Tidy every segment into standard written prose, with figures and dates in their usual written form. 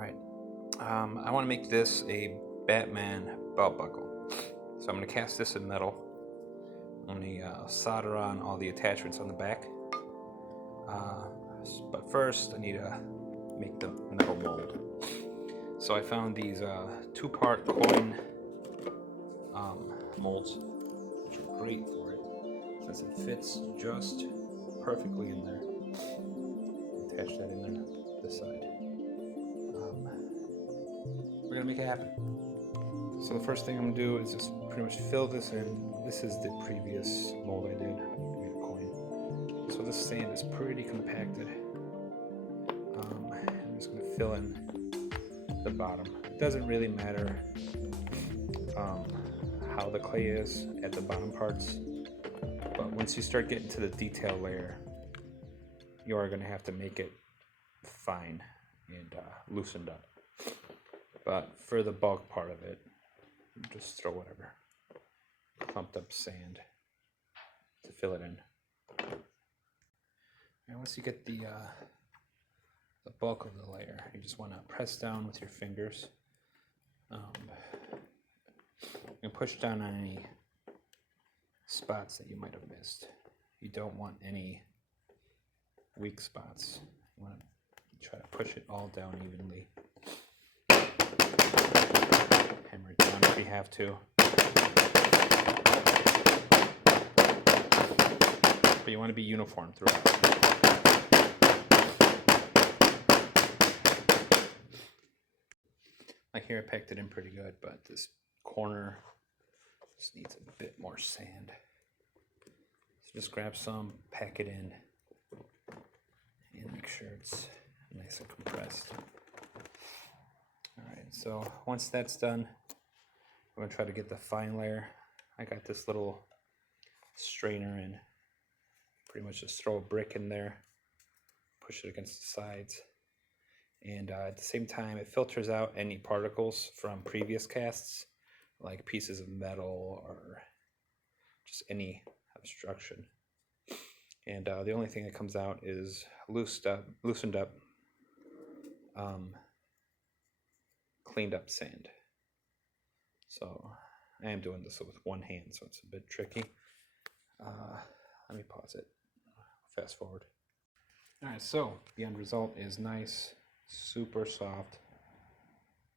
Alright, I want to make this a Batman belt buckle. So I'm going to cast this in metal. I'm going to solder on all the attachments on the back. But first I need to make the metal mold. So I found these two-part coin molds, which are great for it, since it fits just perfectly in there. Attach that in there, this side. We're gonna make it happen. So the first thing I'm gonna do is just pretty much fill this in. This is the previous mold I did, made a coin. So this sand is pretty compacted. I'm just gonna fill in the bottom. It doesn't really matter how the clay is at the bottom parts, but once you start getting to the detail layer, you are gonna have to make it fine and loosened up. But for the bulk part of it, just throw whatever clumped up sand to fill it in. And once you get the bulk of the layer, you just want to press down with your fingers and push down on any spots that you might have missed. You don't want any weak spots. You want to try to push it all down evenly. Hammer it down if you have to. But you want to be uniform throughout. Like here I packed it in pretty good, but this corner just needs a bit more sand. So just grab some, pack it in, and make sure it's nice and compressed. Alright, so once that's done, I'm going to try to get the fine layer. I got this little strainer and pretty much just throw a brick in there, push it against the sides, and at the same time it filters out any particles from previous casts, like pieces of metal or just any obstruction. And the only thing that comes out is loosened up, cleaned up sand. So I am doing this with one hand, so it's a bit tricky. Let me pause it, fast forward. Alright, so the end result is nice, super soft,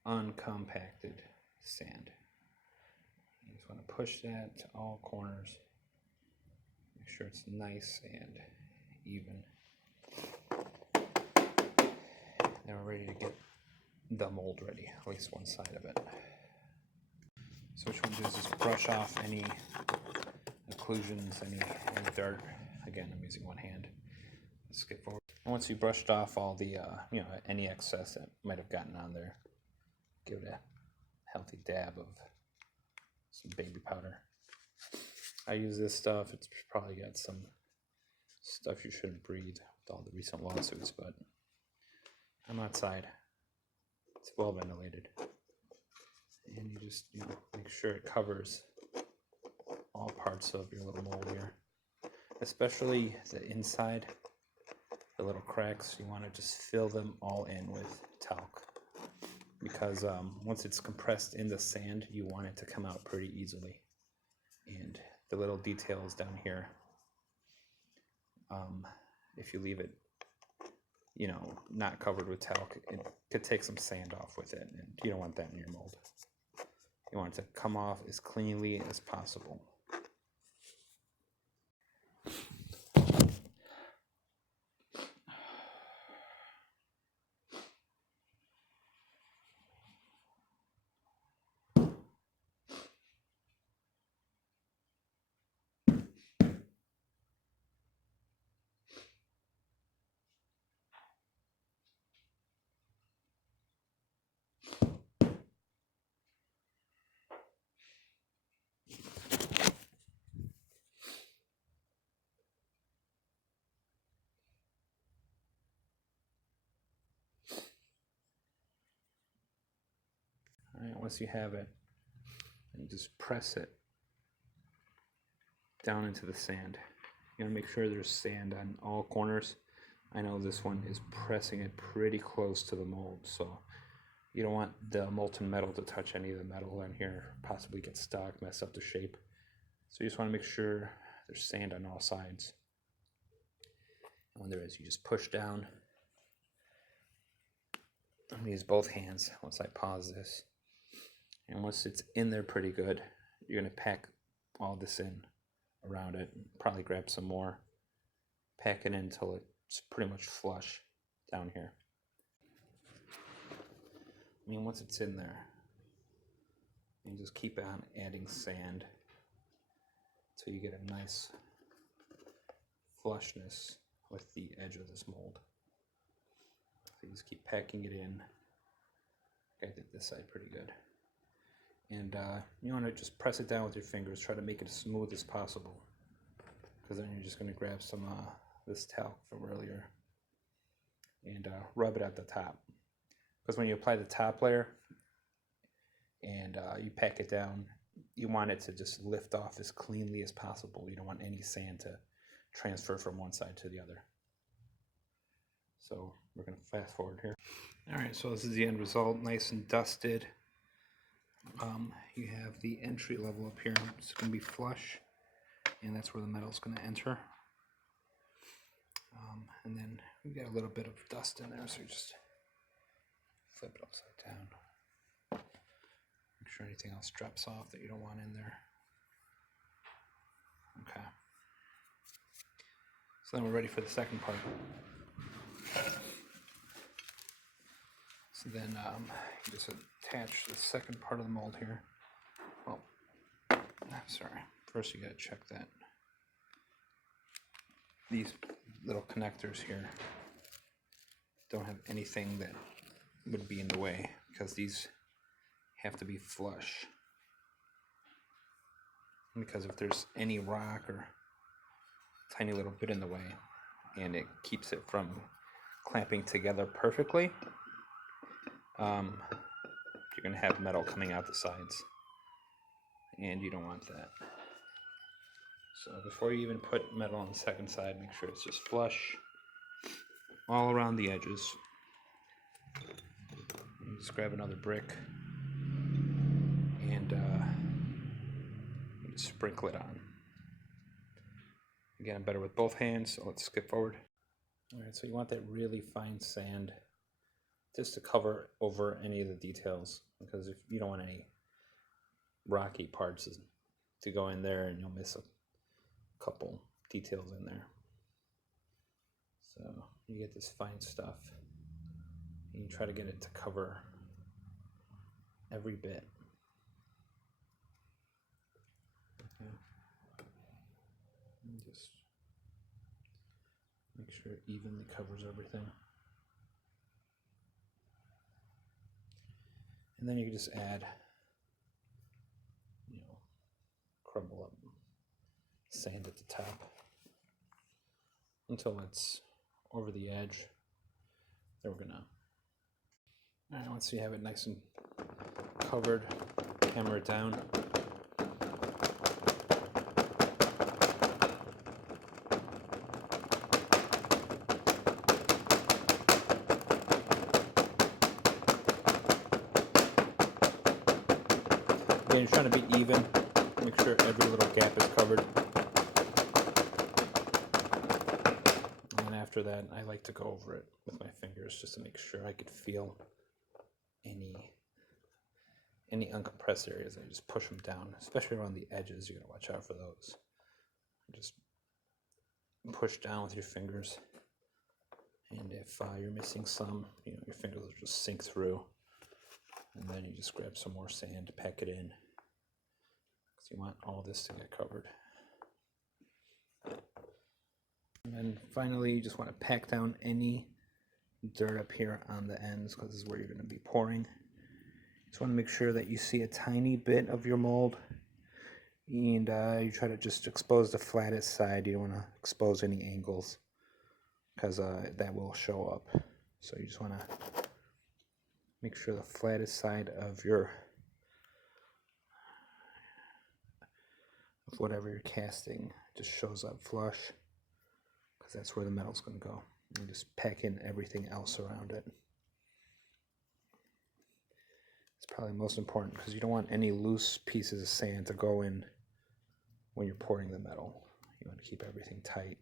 uncompacted sand. You just want to push that to all corners, make sure it's nice and even. Now we're ready to get the mold ready, at least one side of it. So what you want to do is just brush off any occlusions, any dirt. Again, I'm using one hand. Let's skip forward. And once you brushed off all the, any excess that might have gotten on there, give it a healthy dab of some baby powder. I use this stuff. It's probably got some stuff you shouldn't breathe with all the recent lawsuits, but I'm outside. It's well ventilated. And you just make sure it covers all parts of your little mold here, especially the inside, the little cracks. You want to just fill them all in with talc, because once it's compressed in the sand, you want it to come out pretty easily. And the little details down here, if you leave it not covered with talc, it could take some sand off with it, and you don't want that in your mold. You want it to come off as cleanly as possible. Alright, once you have it, you just press it down into the sand. You gotta make sure there's sand on all corners. I know this one is pressing it pretty close to the mold, so You don't want the molten metal to touch any of the metal in here, possibly get stuck, mess up the shape. So you just want to make sure there's sand on all sides. And when there is, you just push down. I'm going to use both hands once I pause this. And once it's in there pretty good, you're going to pack all this in around it. Probably grab some more. Pack it in until it's pretty much flush down here. I mean, once it's in there, you just keep on adding sand until you get a nice flushness with the edge of this mold. So you just keep packing it in. I did this side pretty good. And you want to just press it down with your fingers, try to make it as smooth as possible. Because then you're just going to grab some this talc from earlier and rub it at the top. Because when you apply the top layer and you pack it down, you want it to just lift off as cleanly as possible. You don't want any sand to transfer from one side to the other. So we're going to fast forward here. All right, so this is the end result, nice and dusted. You have the entry level up here. It's going to be flush, and that's where the metal's going to enter. And then we got a little bit of dust in there, so you just flip it upside down. Make sure anything else drops off that you don't want in there. Okay. So then we're ready for the second part. So then you just attach the second part of the mold here. Well, I'm sorry. First you gotta check that these little connectors here don't have anything that would be in the way, because these have to be flush. Because if there's any rock or tiny little bit in the way and it keeps it from clamping together perfectly, you're going to have metal coming out the sides, and you don't want that. So before you even put metal on the second side, make sure it's just flush all around the edges. You just grab another brick and you just sprinkle it on. Again, I'm better with both hands, so let's skip forward. Alright, so you want that really fine sand just to cover over any of the details, because if you don't want any rocky parts to go in there, and you'll miss a couple details in there. So you get this fine stuff and you try to get it to cover every bit. Okay. And just make sure it evenly covers everything. And then you can just add, crumble up sand at the top until it's over the edge. Then we're gonna, all right, once you have it nice and covered, hammer it down. Again, you're trying to be even. Make sure every little gap is covered. And after that, I like to go over it with my fingers just to make sure I could feel any uncompressed areas. I just push them down, especially around the edges. You gotta watch out for those. Just push down with your fingers. And if you're missing some, your fingers will just sink through. And then you just grab some more sand to pack it in. Because you want all this to get covered. And then finally, you just want to pack down any dirt up here on the ends, because this is where you're going to be pouring. Just want to make sure that you see a tiny bit of your mold. And you try to just expose the flattest side. You don't want to expose any angles, because that will show up. So you just want to make sure the flattest side of whatever you're casting just shows up flush, because that's where the metal's going to go. And just pack in everything else around it. probably most important because you don't want any loose pieces of sand to go in when you're pouring the metal. You want to keep everything tight.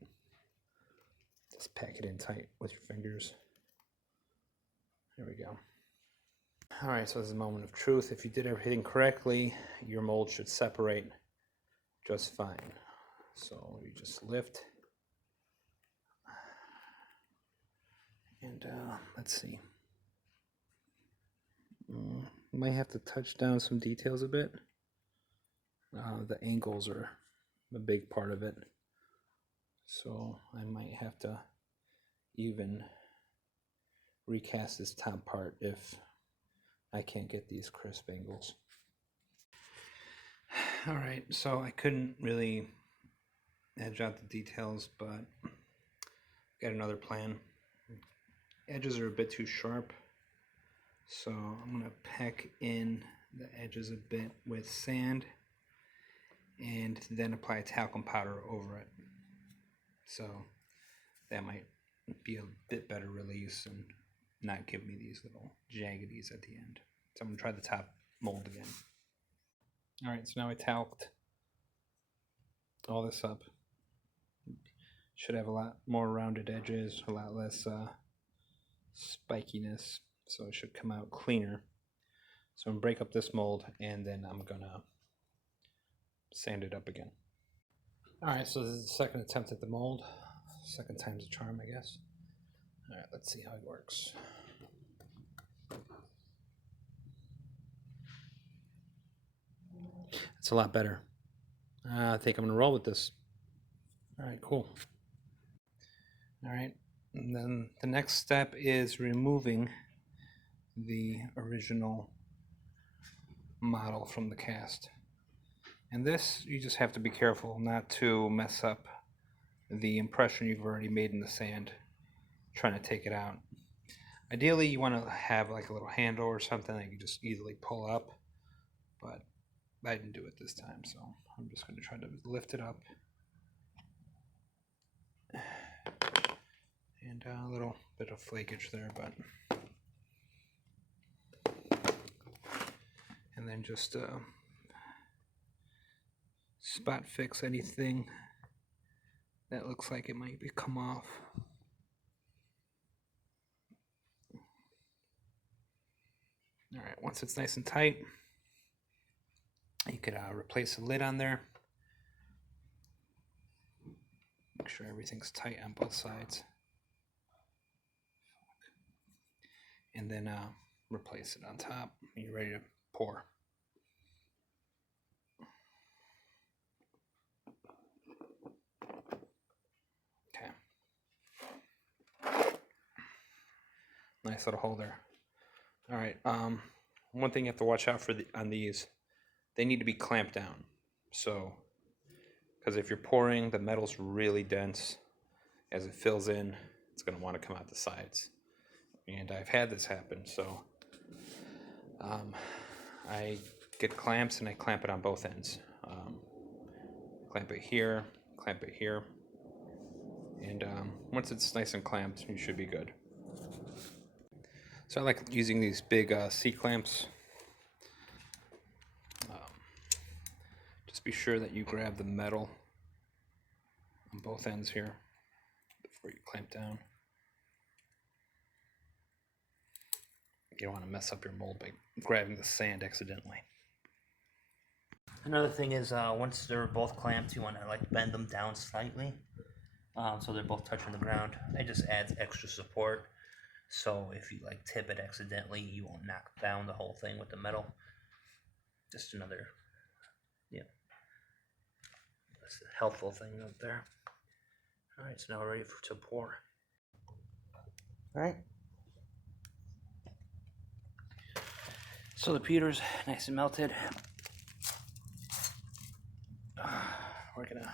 Just pack it in tight with your fingers. There we go. All right, so this is a moment of truth. If you did everything correctly, your mold should separate just fine. So you just lift. And let's see. Might have to touch down some details a bit. The angles are a big part of it. So I might have to even recast this top part if I can't get these crisp angles. All right, so I couldn't really edge out the details, but got another plan. Edges are a bit too sharp, so I'm gonna pack in the edges a bit with sand and then apply talcum powder over it. So that might be a bit better release and not give me these little jaggedies at the end. So I'm gonna try the top mold again. All right, so now I talced all this up. Should have a lot more rounded edges, a lot less spikiness, so it should come out cleaner. So I'm gonna break up this mold and then I'm gonna sand it up again. All right, so this is the second attempt at the mold. Second time's a charm, I guess. All right, let's see how it works. It's a lot better. I think I'm gonna roll with this. All right, cool. All right, and then the next step is removing the original model from the cast. And this, you just have to be careful not to mess up the impression you've already made in the sand trying to take it out. Ideally, you want to have like a little handle or something that you can just easily pull up, but I didn't do it this time, so I'm just going to try to lift it up. And a little bit of flakage there, but and then just spot fix anything that looks like it might come off. All right, once it's nice and tight, you could replace the lid on there. Make sure everything's tight on both sides. And then replace it on top when you're ready to pour. Okay. Nice little hole there. All right. One thing you have to watch out for on these, they need to be clamped down. So, because if you're pouring, the metal's really dense. As it fills in, it's going to want to come out the sides. And I've had this happen, so I get clamps and I clamp it on both ends. Clamp it here, and once it's nice and clamped, you should be good. So I like using these big C-clamps. Just be sure that you grab the metal on both ends here before you clamp down. You don't want to mess up your mold by grabbing the sand accidentally. Another thing is once they're both clamped, you want to like bend them down slightly so they're both touching the ground. It just adds extra support. So if you like tip it accidentally, you won't knock down the whole thing with the metal. Just another, that's a helpful thing up there. All right, so now we're ready to pour. All right. So the pewter's nice and melted. We're gonna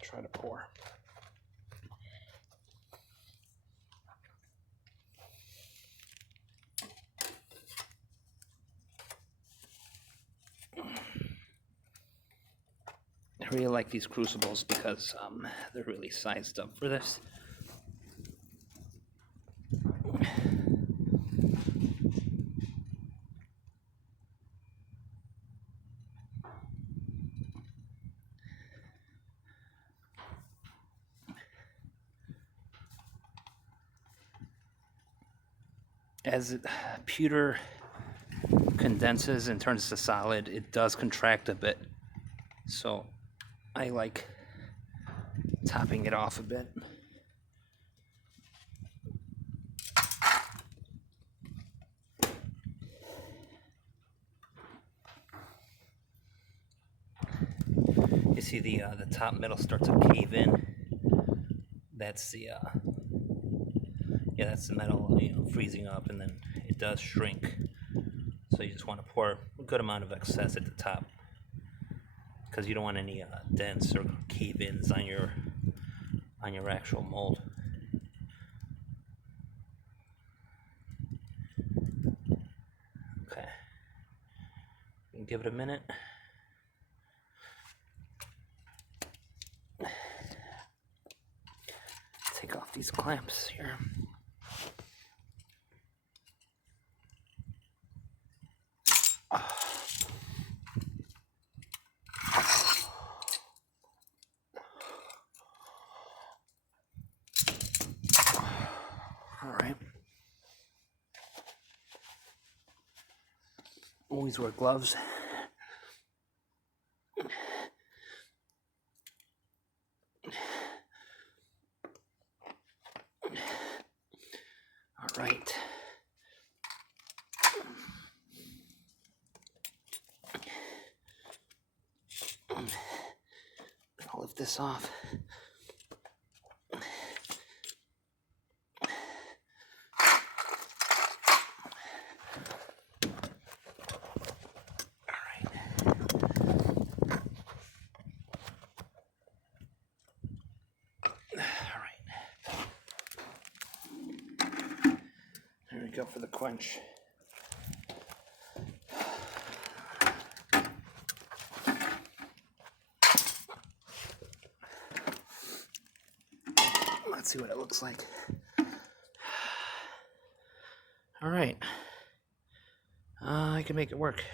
try to pour. I really like these crucibles because they're really sized up for this. as pewter condenses and turns to solid, it does contract a bit. So I like topping it off a bit. You see the top metal starts to cave in. That's the that's the metal, freezing up, and then it does shrink. So you just want to pour a good amount of excess at the top, because you don't want any dents or cave-ins on your actual mold. Okay, give it a minute. Take off these clamps here. All right. Always wear gloves. All right. I'll lift this off. There we go for the quench. Let's see what it looks like. All right. I can make it work.